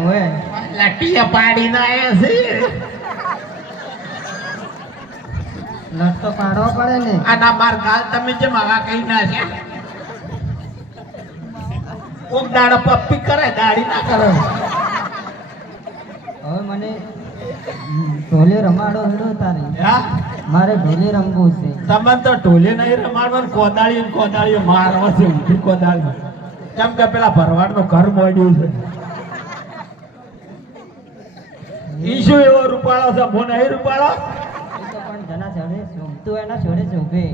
ઓએ લટિયા પાડી ના આયા છે લટ તો પાડવો પડે ને આના માર ગાલ તમે જેમ આવા કઈ ના છે કોક દાડા પપ્પી કરે દાડી ના કરે હવે મને ઢોલે રમાડો હેડો તારે હા મારે ઢોલે રમવું છે તમે તો ઢોલે નહીં રમાડવાનું કોદાળી મારવા છે ઊંધી કોદાળી કેમ કે પેલા ભરવાડનું ઘર મોડ્યું છે ઈશુ એવો રૂપાળો છે મો નહીં રૂપાળો એ તો પણ જના જોડે શોભતું એના જોડે શોભે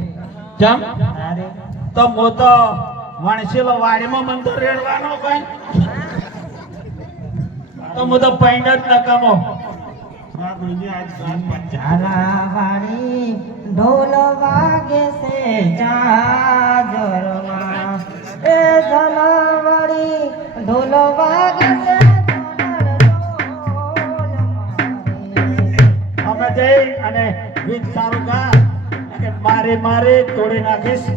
કેમ અરે તો મો તો વણસેલો વાડીમાં મન તો રેડવાનો કઈ તો મો તો પૈણ જ નકામો ઝાલાવાડી ઢોલ વાગે છે જાજરમાં એ ઝાલાવાડી ઢોલ વાગે છે અમે જઈ અને ગીત સારું ગા કે મારે મારે તોડી નાખીશ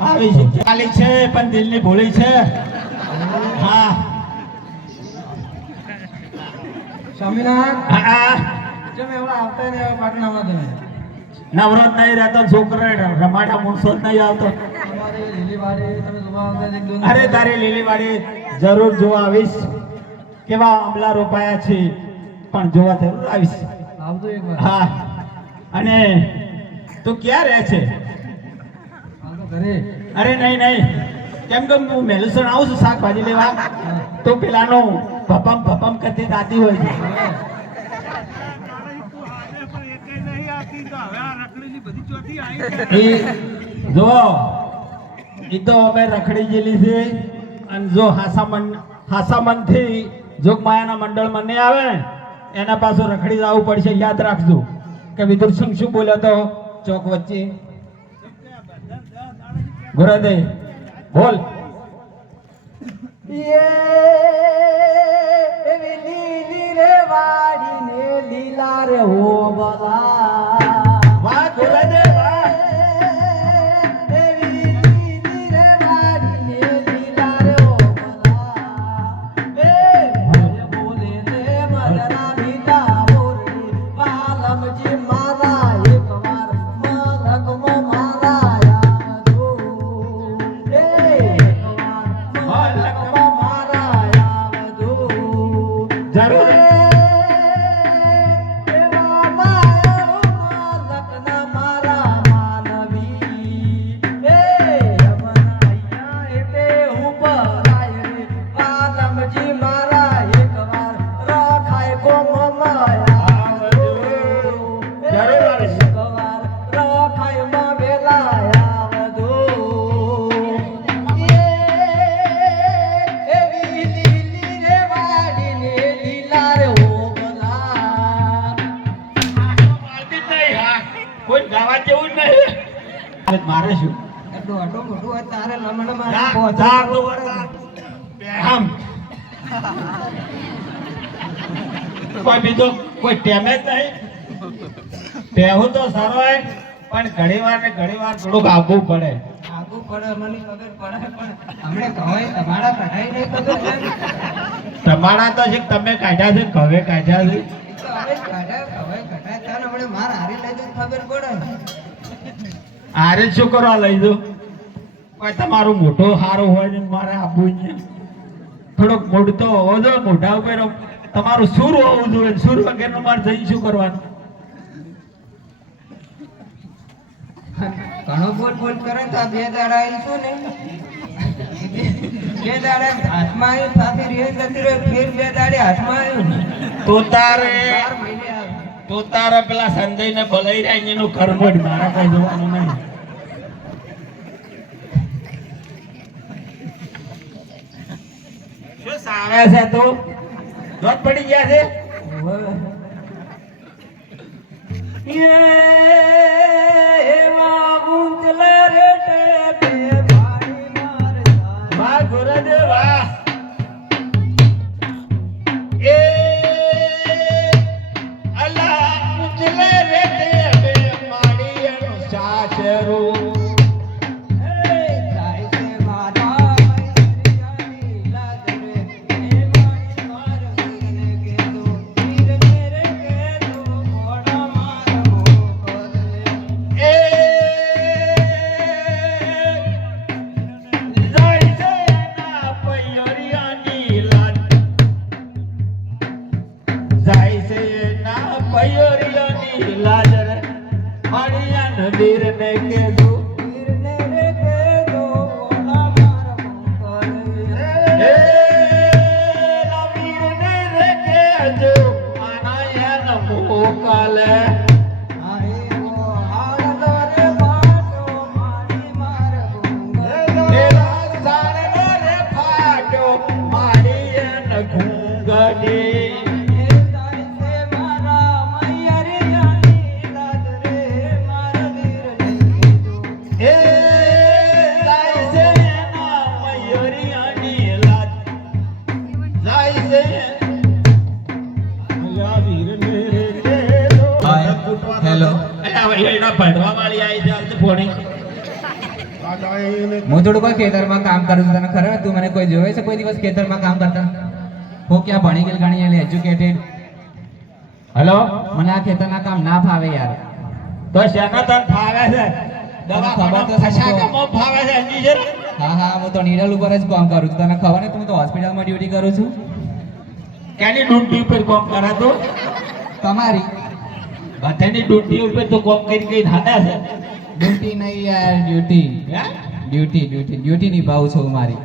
આવી છે ચાલી છે પણ દિલની ભૂલી છે હા સ્વામિનાથ હા જેમ એવડા આવતા ને એવા પાટણામાં તમે નવરાત નહીં રહેતો છોકરો રમાડા મૂળસો જ નહીં આવતો અમારી લીલીવાડી તમે જોવા આવતા એક દોન અરે તારી લીલીવાડી જરૂર જોવા આવીશ કેવા આંબલા રોપાયા છે પણ જોવા જરૂર આવીશ આવજો એક વાર હા અને તું ક્યાં રહે છે આવજો ઘરે અરે નહીં કેમ કે હું મેલુસણ આવું છું શાકભાજી લેવા તો પેલાનો ભપમ કરતી દાતી હોય છે જો એ તો અમે રખડી ગયેલી છે અને જો હાસામન થી જોગમાયાના મંડળમાં નહીં આવે ને એના પાછું રખડી જવું પડશે યાદ રાખજો કે વિદુરસિંહ શું બોલ્યો તો ચોક વચ્ચે ગુરદે બોલ લીલી રે વાડી ને લીલા રે હો બલા વાહ ગુરદે વાહ લીલી રે વાડી ને લીલા રે હો બલા બોલે રે મદરા બીતા બોલી પાલમજી મારા એક વાર મલકમો મારા યાદો મલકમો મારા યાદો જરૂર કોઈ ગાવા જેવું જ નહીં મારે શું એટલું આટલું મોટું હોય તારે લમણ આમ કોઈ બીજો કોઈ ટેમે જ નહીં ટેવું તો સારો હોય પણ ઘણી વાર થોડુંક આગવું પડે આગું પડે મને ખબર પડે પણ હમણે કહે તમારા કઢાઈ નહીં ખબર છે તમારા તો છે તમે કાઢ્યા છે ઘવે કાઢ્યા છે તો હવે કઢાય હવે કઢાય તને હમણે માર હારી લઈ જઈને ખબર પડે આરે શું કરવા લઈ દો કોઈ તમારું મોટો હારો હોય ને મારે આપવું છે થોડોક મોટો હોવો જોઈએ મોઢા ઉપર તમારું સુર હોવું જોઈએ સુર વગરનું મારે જઈ શું કરવાનું ઘણો બોલ કરે તો આ બે દાડા આવીશું ને બે દાડા હાથમાં આવ્યું પાછી રેલ જતી રહ્યો ફેર બે દાડે હાથમાં આવ્યું તો તારે 4 મહિને આવ્યું. તો તારે પેલા સંજય ને ભલાઈ રહ્યા એનું કર્મ જ મારા કઈ જોવાનું નહીં શું સાવે છે તું જોત પડી ગયા છે એવા ઊંચલા રેટે બે પાણી મારતા વાહ ગુરુદેવ વાહ એ અલા ઉજલે રેતે બે માડીનું સાસરું જાય છે મારા મૈયાની લાજ રે એ મારી માર વીરને કેતો વીર મેરે કેતો મોડા મારવો કરે એ જાય છે ના પૈયોરિયાની લાજ જાય છે ના પૈયોરિયાની લાજ રે માડીયાન વીરને કીધું વીરને રે કેતો મોડા મારવો કરે એ રવીરને રે કહેજો આનાયન મોકલે આરે ઓ હાડલો રે બાટો મારી મારવો કરે એ સારનો રે ફાટો માડીયન ઘૂંઘડી એ જાય છે મારા મૈયાની લાજ રે મારા વીરને કેતો એ જાય છે ના મયુરિયાની લાજ જાય છે અલ્યા વીરને રે કેજો હાય. હેલો. અલ્યા ભાઈ એના ભણવા વાળી આવી છે આજ ફોણી હું થોડું કોઈ ખેતરમાં કામ કરું છું તને ખબર તું મને કોઈ જોવે છે કોઈ દિવસ ખેતરમાં કામ કરતા હું ક્યાં ભણી ગયેલ ગણી એટલે એજ્યુકેટેડ હેલો મને આ ખેતરના કામ ના ફાવે યાર તો શેના તન ફાવે છે દવા ખબર તો છે કશા મને. કામો ફાવે છે એન્જિનિયર હા હા હું તો નીડલ ઉપર જ કામ કરું છું તને ખબર ને હું તો હોસ્પિટલમાં ડ્યુટી કરું છું કેની ડ્યુટી ઉપર કામ કરે તો તમારી બધાની ડ્યુટી ઉપર તો કામ કરી હાના છે ડ્યુટી નહીં યાર ડ્યુટી હે ડ્યુટી ડ્યુટી ડ્યુટી નિભાવું છું મારી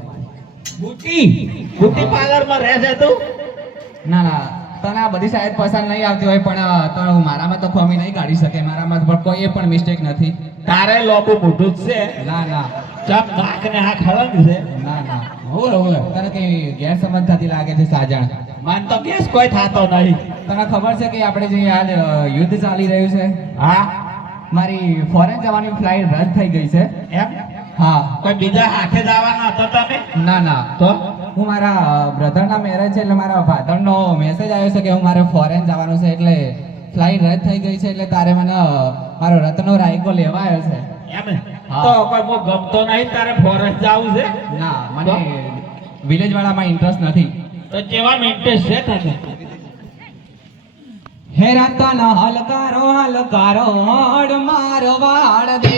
બ્યુટી પાર્લર માં રહે છે તું ના ના તને આ બધી શાયદ પસંદ નહીં આવતી હોય પણ તો મારામાં તો ખોમી નહીં કાઢી શકે મારામાં પણ કોઈ પણ મિસ્ટેક નથી તારે લોબુ મોઢું જ છે ના ના ચપ નાક ને આ ખળંગ છે ના ના હોવે હોવે તને કઈ ગેરસમજ થતી લાગે છે સાજણ મન તો કેસ કોઈ થાતો નહીં તને ખબર છે કે આપણે જે હાલ યુદ્ધ ચાલી રહ્યું છે હા મારી ફોરેન જવાની ફ્લાઇટ રદ થઈ ગઈ છે એમ હા કોઈ બીજા હાથે જવાના હતો તમે ના ના તો હું મારા બ્રધરના મેરેજ છે એટલે મારા ફાધરનો મેસેજ આવ્યો છે કે હું મારે ફોરેન જવાનું છે એટલે ફ્લાઇટ રદ થઈ ગઈ છે એટલે તારે મને મારો રત્નો રાયકો લેવા આવ્યો છે એમ હા. તો કોઈ મો ગમતો નહીં તારે ફોરેસ્ટ જાવું છે ના મને વિલેજ વાળામાં ઇન્ટરેસ્ટ નથી તો કેવા ઇન્ટરેસ્ટ છે તને હે રતન હલકારો હલકારો હડ મારવાડ દે